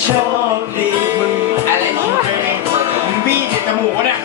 โชบดีมึงอะไรที่มีแต่จมูกวะเนี่ย